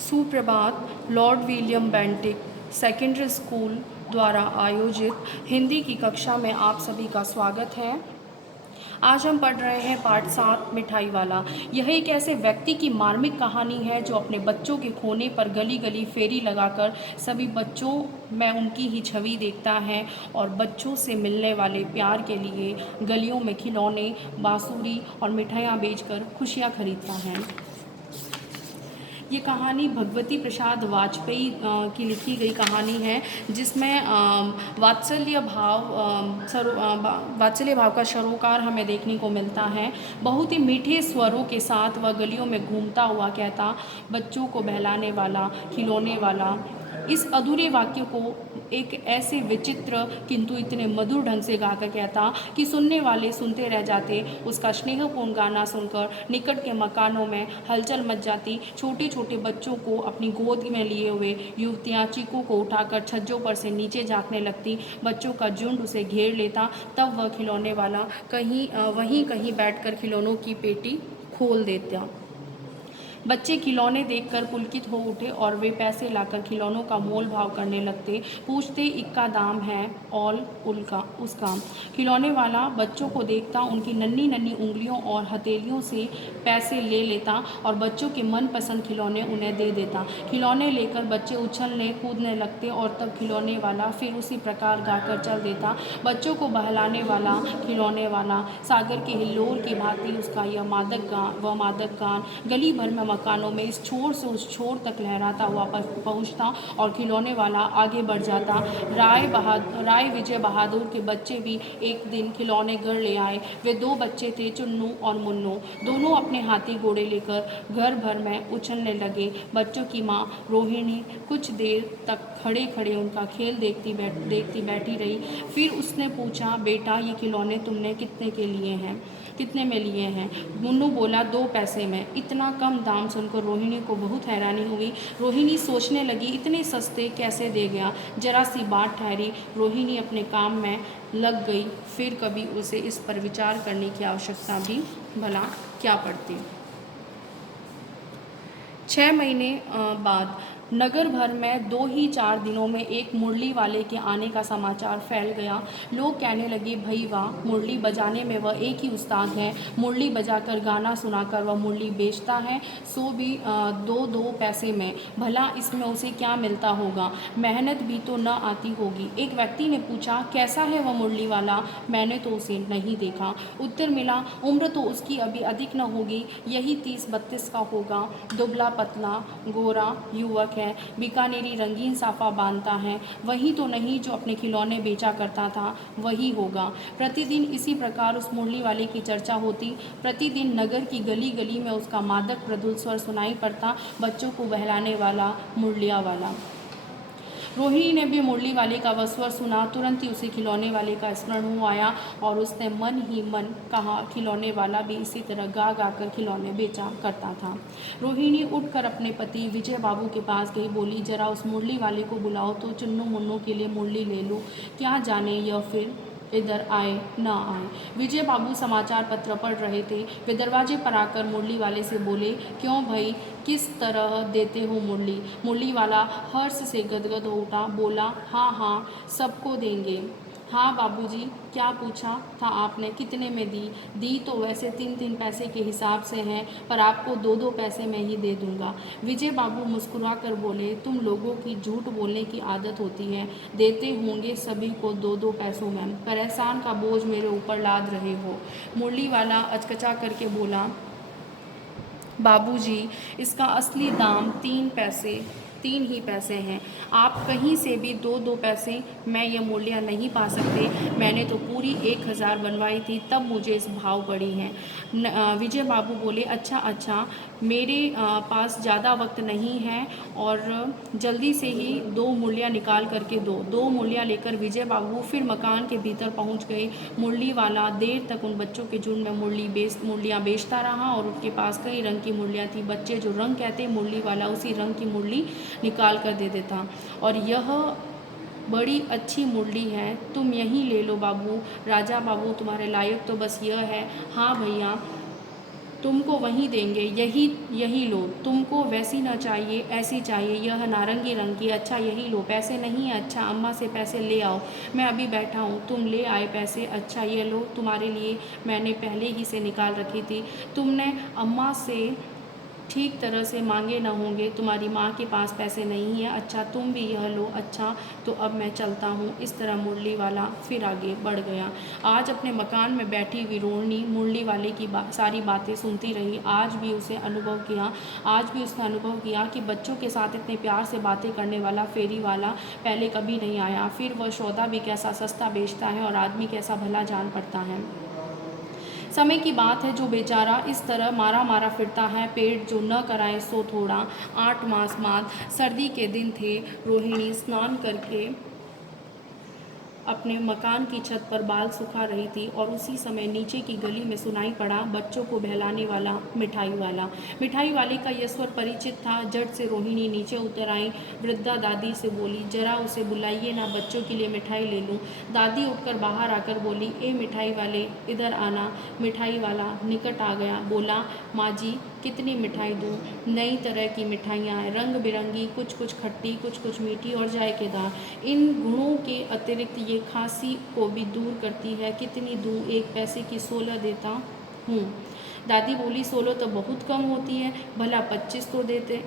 सुप्रभात। Lord William Bentinck secondary school द्वारा आयोजित हिंदी की कक्षा में आप सभी का स्वागत है। आज हम पढ़ रहे हैं पाठ 7 मिठाई वाला। यह एक ऐसे व्यक्ति की मार्मिक कहानी है जो अपने बच्चों के खोने पर गली गली फेरी लगाकर सभी बच्चों में उनकी ही छवि देखता है और बच्चों से मिलने वाले प्यार के लिए गलियों में खिलौने, बांसुरी और मिठाइयाँ बेचकर खुशियाँ खरीदता है। ये कहानी भगवती प्रसाद वाजपेयी की लिखी गई कहानी है, जिसमें वात्सल्य भाव का सरोकार हमें देखने को मिलता है। बहुत ही मीठे स्वरों के साथ वह गलियों में घूमता हुआ कहता, बच्चों को बहलाने वाला, खिलौने वाला। इस अधूरे वाक्य को एक ऐसे विचित्र किंतु इतने मधुर ढंग से गाकर कहता कि सुनने वाले सुनते रह जाते। उसका स्नेहपूर्ण गाना सुनकर निकट के मकानों में हलचल मच जाती। छोटे छोटे बच्चों को अपनी गोद में लिए हुए युवतियाँ चीखों को उठाकर छज्जों पर से नीचे झाँकने लगती। बच्चों का झुंड उसे घेर लेता। तब वह खिलौने वाला वहीं कहीं बैठकर खिलौनों की पेटी खोल देता। बच्चे खिलौने देखकर पुलकित हो उठे और वे पैसे लाकर खिलौनों का मोल भाव करने लगते। पूछते, इक्का दाम है और उसका। खिलौने वाला बच्चों को देखता, उनकी नन्ही नन्ही उंगलियों और हथेलियों से पैसे ले लेता और बच्चों के मनपसंद खिलौने उन्हें दे देता। खिलौने लेकर बच्चे उछलने कूदने लगते और तब खिलौने वाला फिर उसी प्रकार गाकर चल देता। बच्चों को बहलाने वाला, खिलौने वाला, सागर के हिल्लोर की भांति उसका यह मादक गान गली भर में मकानों में इस छोर से उस छोर तक लहराता हुआ पहुंचता और खिलौने वाला आगे बढ़ जाता। राय विजय बहादुर के बच्चे भी एक दिन खिलौने घर ले आए। वे 2 बच्चे थे, चुन्नू और मुन्नू। दोनों अपने हाथी घोड़े लेकर घर भर में उछलने लगे। बच्चों की माँ रोहिणी कुछ देर तक खड़े खड़े उनका खेल देखती बैठी रही। फिर उसने पूछा, बेटा ये खिलौने तुमने कितने में लिए हैं? मुन्नू बोला, 2 पैसे में। इतना कम दाम सुनकर रोहिणी को बहुत हैरानी हुई। रोहिणी सोचने लगी, इतने सस्ते कैसे दे गया। जरा सी बात ठहरी, रोहिणी अपने काम में लग गई। फिर कभी उसे इस पर विचार करने की आवश्यकता भी भला क्या पड़ती। 6 महीने बाद नगर भर में 2 ही 4 दिनों में एक मुरली वाले के आने का समाचार फैल गया। लोग कहने लगे, भई वाह, मुरली बजाने में वह एक ही उस्ताद है। मुरली बजाकर गाना सुनाकर वह मुरली बेचता है, सो भी 2-2 पैसे में। भला इसमें उसे क्या मिलता होगा? मेहनत भी तो न आती होगी। एक व्यक्ति ने पूछा, कैसा है वह मुरली वाला? मैंने तो उसे नहीं देखा। उत्तर मिला, उम्र तो उसकी अभी अधिक न होगी, यही 30-32 का होगा। दुबला पतला गोरा युवक है, बीकानेरी रंगीन साफा बांधता है। वही तो नहीं जो अपने खिलौने बेचा करता था, वही होगा। प्रतिदिन इसी प्रकार उस मुरली वाले की चर्चा होती। प्रतिदिन नगर की गली गली में उसका मादक प्रदुल स्वर सुनाई पड़ता, बच्चों को बहलाने वाला, मुरलिया वाला। रोहिणी ने भी मुरली वाले का वह स्वर सुना। तुरंत ही उसे खिलौने वाले का स्मरण हो आया और उसने मन ही मन कहा, खिलौने वाला भी इसी तरह गा गा कर खिलौने बेचा करता था। रोहिणी उठकर अपने पति विजय बाबू के पास गई। बोली, जरा उस मुरली वाले को बुलाओ तो चुन्नू मुन्नू के लिए मुरली ले लो। क्या जाने यह फिर इधर आए न आए। विजय बाबू समाचार पत्र पढ़ रहे थे। वे दरवाजे पर आकर मुरली वाले से बोले, क्यों भाई, किस तरह देते हो मुरली? मुरली वाला हर्ष से गदगद हो उठा। बोला, हाँ हाँ, सबको देंगे। हाँ बाबूजी, क्या पूछा था आपने? कितने में दी? दी तो वैसे 3-3 पैसे के हिसाब से हैं, पर आपको 2-2 पैसे में ही दे दूंगा। विजय बाबू मुस्कुरा कर बोले, तुम लोगों की झूठ बोलने की आदत होती है। देते होंगे सभी को 2-2 पैसों में, पर एहसान का बोझ मेरे ऊपर लाद रहे हो। मुरली वाला अचकचा करके बोला, बाबूजी, इसका असली दाम 3 ही पैसे हैं। आप कहीं से भी 2-2 पैसे में यह मूल्य नहीं पा सकते। मैंने तो पूरी 1000 बनवाई थी, तब मुझे इस भाव पड़ी हैं। विजय बाबू बोले, अच्छा, मेरे पास ज़्यादा वक्त नहीं है और जल्दी से ही 2 मूल्य निकाल करके दो। 2 मूल्य लेकर विजय बाबू फिर मकान के भीतर पहुंच गए। मुरली वाला देर तक उन बच्चों के झुंड में मुरलियाँ बेचता रहा और उनके पास कई रंग की मुरलियाँ थी। बच्चे जो रंग कहते, मुरली वाला उसी रंग की मुरली निकाल कर दे देता। और यह बड़ी अच्छी मुरली है, तुम यहीं ले लो बाबू। राजा बाबू, तुम्हारे लायक तो बस यह है। हाँ भैया, तुमको वहीं देंगे, यही यही लो, तुमको वैसी ना चाहिए ऐसी चाहिए, यह नारंगी रंग की, अच्छा यही लो, पैसे नहीं है, अच्छा अम्मा से पैसे ले आओ, मैं अभी बैठा हूँ, तुम ले आए पैसे, अच्छा ये लो तुम्हारे लिए, मैंने पहले ही से निकाल रखी थी, तुमने अम्मा से ठीक तरह से मांगे ना होंगे, तुम्हारी माँ के पास पैसे नहीं है, अच्छा तुम भी यह लो, अच्छा तो अब मैं चलता हूँ। इस तरह मुरली वाला फिर आगे बढ़ गया। आज अपने मकान में बैठी हुई रोहिणी मुरली वाले की सारी बातें सुनती रही। आज भी उसने अनुभव किया कि बच्चों के साथ इतने प्यार से बातें करने वाला फेरी वाला पहले कभी नहीं आया। फिर वह सौदा भी कैसा सस्ता बेचता है और आदमी कैसा भला जान पड़ता है। समय की बात है जो बेचारा इस तरह मारा मारा फिरता है, पेट जो न कराए सो थोड़ा। 8 मास बाद सर्दी के दिन थे। रोहिणी स्नान करके अपने मकान की छत पर बाल सुखा रही थी और उसी समय नीचे की गली में सुनाई पड़ा बच्चों को बहलाने वाला मिठाई वाला। मिठाई वाले का यह स्वर परिचित था। झट से रोहिणी नीचे उतर आई। वृद्धा दादी से बोली, जरा उसे बुलाइए ना, बच्चों के लिए मिठाई ले लूं। दादी उठकर बाहर आकर बोली, ए मिठाई वाले, इधर आना। मिठाई वाला निकट आ गया, बोला, माँ जी कितनी मिठाई दूँ? नई तरह की मिठाइयाँ हैं, रंग बिरंगी, कुछ कुछ खट्टी, कुछ कुछ मीठी और जायकेदार। इन गुणों के अतिरिक्त ये खांसी को भी दूर करती है। कितनी दूँ? 1 पैसे की 16 देता हूँ। दादी बोली, 16 तो बहुत कम होती है, भला 25 तो देते।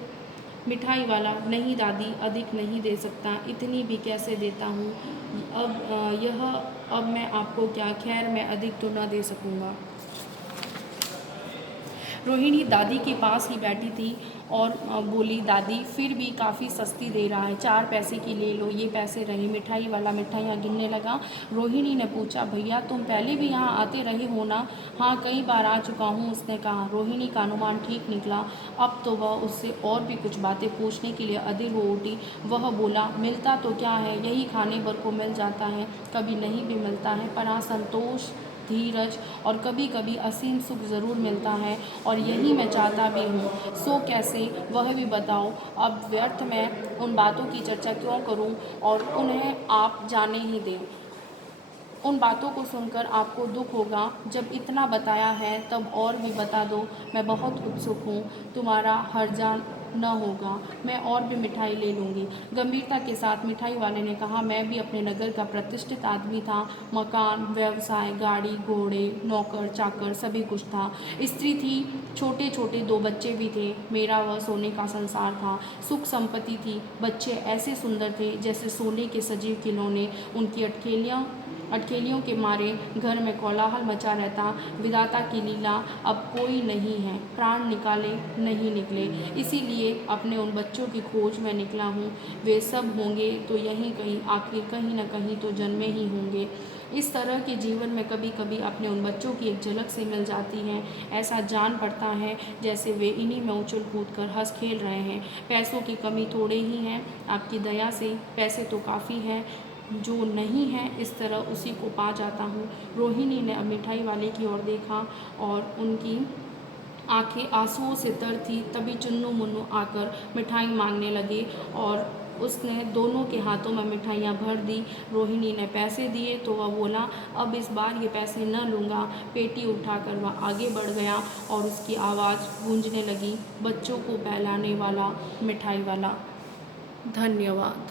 मिठाई वाला, नहीं दादी, अधिक नहीं दे सकता, इतनी भी कैसे देता हूँ। अब मैं आपको क्या, खैर मैं अधिक तो न दे सकूँगा। रोहिणी दादी के पास ही बैठी थी और बोली, दादी फिर भी काफ़ी सस्ती दे रहा है, 4 पैसे की ले लो, ये पैसे रहे। मिठाई वाला मिठाइयाँ गिनने लगा। रोहिणी ने पूछा, भैया तुम पहले भी यहाँ आते रहे हो ना? हाँ, कई बार आ चुका हूँ, उसने कहा। रोहिणी का अनुमान ठीक निकला। अब तो वह उससे और भी कुछ बातें पूछने के लिए अधीर हो उठी। वह बोला, मिलता तो क्या है, यही खाने भर को मिल जाता है, कभी नहीं भी मिलता है, पर हाँ संतोष, धीरज और कभी कभी असीम सुख ज़रूर मिलता है, और यही मैं चाहता भी हूँ। सो कैसे, वह भी बताओ। अब व्यर्थ मैं उन बातों की चर्चा क्यों करूँ और उन्हें आप जाने ही दें। उन बातों को सुनकर आपको दुख होगा। जब इतना बताया है तब और भी बता दो, मैं बहुत उत्सुक हूँ। तुम्हारा हर्जा न होगा, मैं और भी मिठाई ले लूँगी। गंभीरता के साथ मिठाई वाले ने कहा, मैं भी अपने नगर का प्रतिष्ठित आदमी था। मकान, व्यवसाय, गाड़ी घोड़े, नौकर चाकर सभी कुछ था। स्त्री थी, छोटे छोटे 2 बच्चे भी थे। मेरा वह सोने का संसार था। सुख संपत्ति थी, बच्चे ऐसे सुंदर थे जैसे सोने के सजीव खिलौने। उनकी अटखेलियों के मारे घर में कोलाहल मचा रहता। विधाता की लीला, अब कोई नहीं है, प्राण निकाले नहीं निकले। इसीलिए अपने उन बच्चों की खोज में निकला हूँ। वे सब होंगे तो यहीं कहीं, आखिर कहीं न कहीं तो जन्मे ही होंगे। इस तरह के जीवन में कभी कभी अपने उन बच्चों की एक झलक से मिल जाती है। ऐसा जान पड़ता है जैसे वे इन्हीं में उछल कूद कर हंस खेल रहे हैं। पैसों की कमी थोड़े ही है, आपकी दया से पैसे तो काफ़ी हैं, जो नहीं है इस तरह उसी को पा जाता हूँ। रोहिणी ने अब मिठाई वाले की ओर देखा और उनकी आंखें आंसुओं से तर थी। तभी चुन्नू मुन्नू आकर मिठाई मांगने लगे और उसने दोनों के हाथों में मिठाइयाँ भर दी। रोहिणी ने पैसे दिए तो वह बोला, अब इस बार ये पैसे न लूँगा। पेटी उठाकर वह आगे बढ़ गया और उसकी आवाज़ गूंजने लगी, बच्चों को बहलाने वाला मिठाई वाला। धन्यवाद।